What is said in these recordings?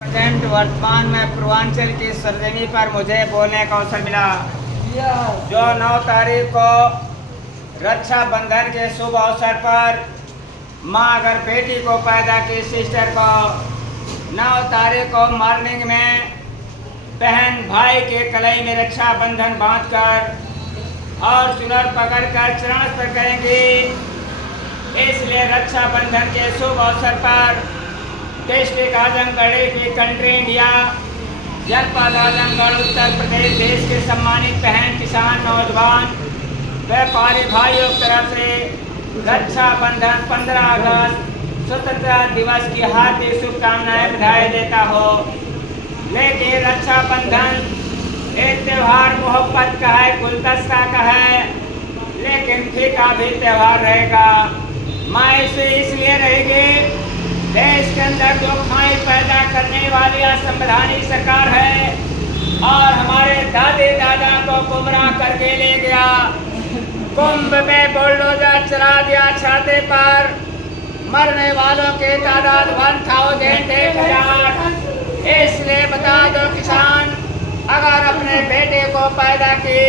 Present वर्तमान में पूर्वांचल की सरजमी पर मुझे बोलने का अवसर मिला। जो 9 तारीख को रक्षाबंधन के शुभ अवसर पर माँ अगर बेटी को पैदा की सिस्टर को 9 तारीख को मॉर्निंग में बहन भाई के कलाई में रक्षाबंधन बांधकर और चुनर पकड़कर चरण स्पर्श करेंगी। इसलिए रक्षाबंधन के शुभ अवसर पर डिस्ट्रिक्ट आजमगढ़ की कंट्री इंडिया जनपद आजमगढ़ उत्तर प्रदेश देश के सम्मानित बहन किसान नौजवान व्यापारी भाइयों की तरफ से रक्षाबंधन 15 अगस्त स्वतंत्रता दिवस की हार्दिक शुभकामनाएं बधाई देता हो। लेकिन रक्षाबंधन एक त्यौहार मोहब्बत का है, गुलदस्ता का है, लेकिन फीका भी त्यौहार रहेगा। माँ इसे इसलिए रहेगी, देश के अंदर जो खाई पैदा करने वाली असंवैधानिक सरकार है और हमारे दादे दादा को गुमराह करके ले गया, कुंभ में बुलडोजर चला दिया छाते पर, मरने वालों के तादाद 1000। इसलिए बता दो किसान, अगर अपने बेटे को पैदा की,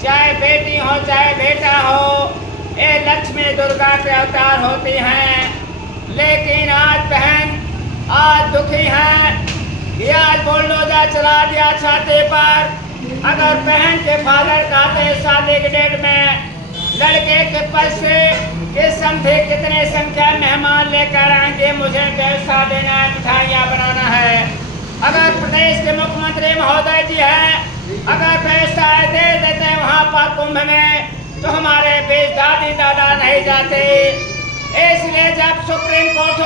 चाहे बेटी हो चाहे बेटा हो, ये लक्ष्मी दुर्गा के अवतार होती हैं। लेकिन आज बहन आज दुखी है कि आज बुलडोजर चला दिया छाते पर। अगर बहन के फादर कहते शादी के डेट में लड़के के पैसे के समझे कितने संख्या मेहमान लेकर आएंगे, मुझे व्यवस्था देना है, मिठाइयाँ बनाना है। अगर प्रदेश के मुख्यमंत्री महोदय जी हैं, अगर व्यवस्था दे देते हैं वहाँ पर कुंभ में, तो हमारे बीच दादी दादा नहीं जाते। इसलिए जब सुप्रीम कोर्ट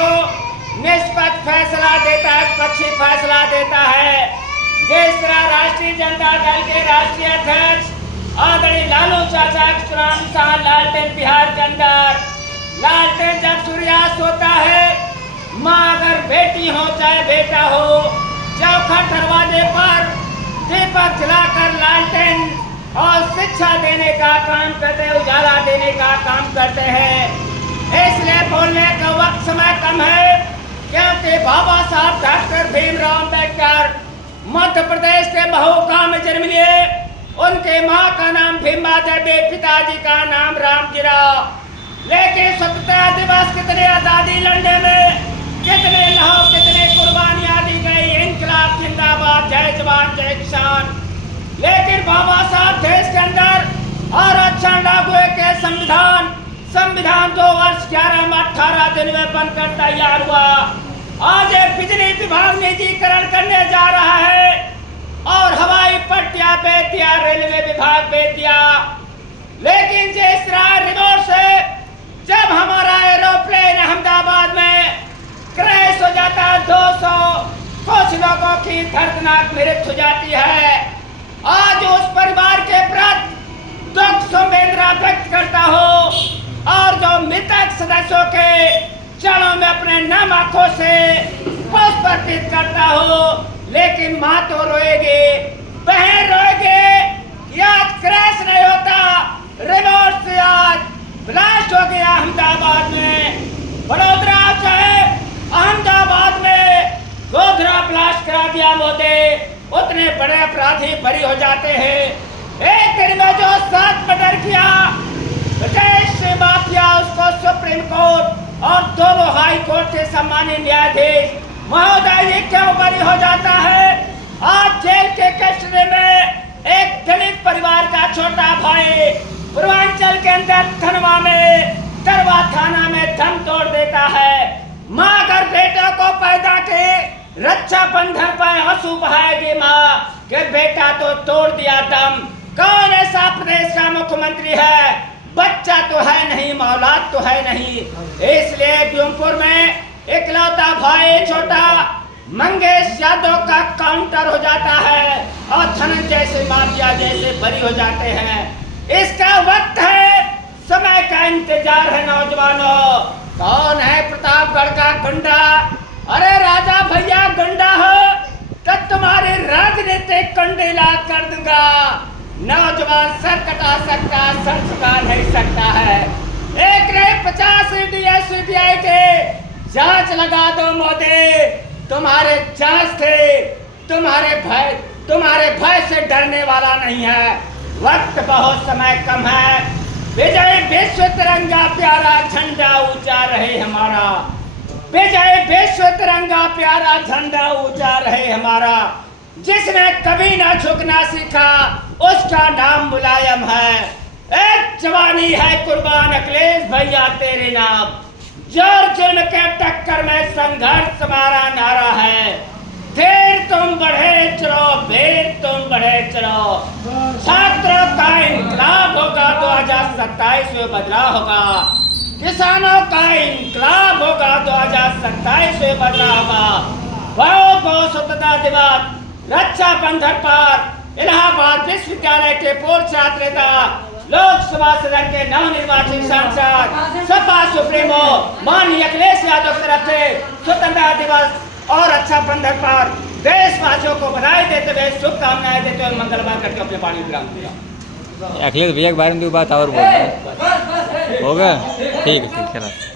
निष्पक्ष फैसला देता है, पक्षी फैसला देता है, जिस तरह राष्ट्रीय जनता दल के राष्ट्रीय अध्यक्ष आदरणीय लालू चाचा के चुनाव लालटेन बिहार के अंदर लालटेन जब सूर्यास्त होता है, माँ अगर बेटी हो चाहे बेटा हो, चौखा दरवाजे पर दीपक जलाकर लालटेन और शिक्षा देने का काम करते हैं, उजाला देने का काम करते हैं। इसलिए बोलने का वक्त समय कम है, क्योंकि बाबा साहब डॉक्टर भीमराव अम्बेडकर मध्य प्रदेश के महू गांव में जन्म लिए। उनके माँ का नाम भीमा देवी, पिताजी का नाम रामजीराव। लेकिन स्वतंत्रता दिवस कितने आजादी लड़ने में कितने लहू कितने कुर्बानियां दी गई, इनकलाब जिंदाबाद, जय जवान जय किसान। लेकिन बाबा साहब देश के अंदर आरक्षण लागू के संविधान 2 वर्ष 11 में 18 दिन में बनकर तैयार हुआ। आज एक बिजली विभाग निजीकरण करने जा रहा है और हवाई पट्टियां बेच दिया, रेलवे विभाग बेच दिया। लेकिन जिस तरह रिमोट से जब हमारा एरोप्लेन अहमदाबाद में क्रैश हो जाता है, 200 कुछ लोगों की दर्दनाक मृत्यु हो जाती है, आज उस परिवार के प्रति दुख संवेदना व्यक्त करता हो और जो मृतक सदस्यों के चरणों में अपने नम आंखों से पुष्प अर्पित करता हो। लेकिन माँ तो रोएगी, बहन रोएगी, आज क्रैश नहीं होता, रिमोट से आज ब्लास्ट हो गया अहमदाबाद में, बड़ोदरा चाहे अहमदाबाद में गोधरा ब्लास्ट करा दिया मोदी। उतने बड़े अपराधी बरी हो जाते हैं। एक दिन में जो 7 मर्डर किया, विदेश से माफिया, उसको सुप्रीम कोर्ट और दोनों हाई कोर्ट के सम्मानित न्यायाधीश महोदय ये क्यों बरी हो जाता है? आज जेल के कस्टडी में एक दलित परिवार का छोटा भाई पूर्वांचल के अंदर धनवा में दरवा थाना में दम तोड़ देता है। माँ अगर बेटे को पैदा के रक्षाबंधन पर आंसू बहाएगी माँ कि बेटा तो तोड़ दिया दम। कौन ऐसा प्रदेश का मुख्यमंत्री है? बच्चा तो है नहीं, औलाद तो है नहीं। इसलिए ब्यूमपुर में इकलौता भाई छोटा मंगेश यादव का काउंटर हो जाता है और धनंजय जैसे माफिया जैसे बरी हो जाते हैं। इसका वक्त है, समय का इंतजार है नौजवानों। कौन है प्रतापगढ़ का गुंडा? अरे राजा भैया गुंडा हो तो तुम्हारी राजनीतिक कंडीला कर दूंगा। नौजवान सर कटा सकता, सर झुका नहीं सकता है। एक नहीं 50 CBI के जांच लगा दो मोदी, तुम्हारे जांच थे, तुम्हारे भय से डरने वाला नहीं है। वक्त बहुत समय कम है। विजय विश्व तिरंगा प्यारा झंडा ऊंचा रहे हमारा। विजय विश्व तिरंगा प्यारा झंडा ऊंचा रहे हमारा। जिसने कभी ना झुकना सीखा उसका नाम मुलायम है। एक जवानी है कुर्बान अखिलेश भैया तेरे नाम। जोर जुल्म के टक्कर में संघर्ष हमारा नारा है। फिर तुम बढ़े चलो, फिर तुम बढ़े चलो। छात्रों का इनकलाब होगा 2027 में बदलाव होगा। किसानों का इनकलाब होगा 2027 में बदलाव होगा। गौ स्वतंत्रता दिवस, रक्षाबंधन पर इलाहाबाद विश्वविद्यालय के पूर्व छात्र नेता, लोकसभा सदन के नवनिर्वाचित सांसद, सपा सुप्रीमो माननीय अखिलेश यादव की तरफ से स्वतंत्रता दिवस और रक्षाबंधन पर देशवासियों को बधाई देते हुए, शुभकामनाएं देते हुए मंगलवार करके अपने पानी विराम दिया। अखिलेश भैया के बारे में 2 बात और बोल रहे हैं। हो गया? ठीक है, चला।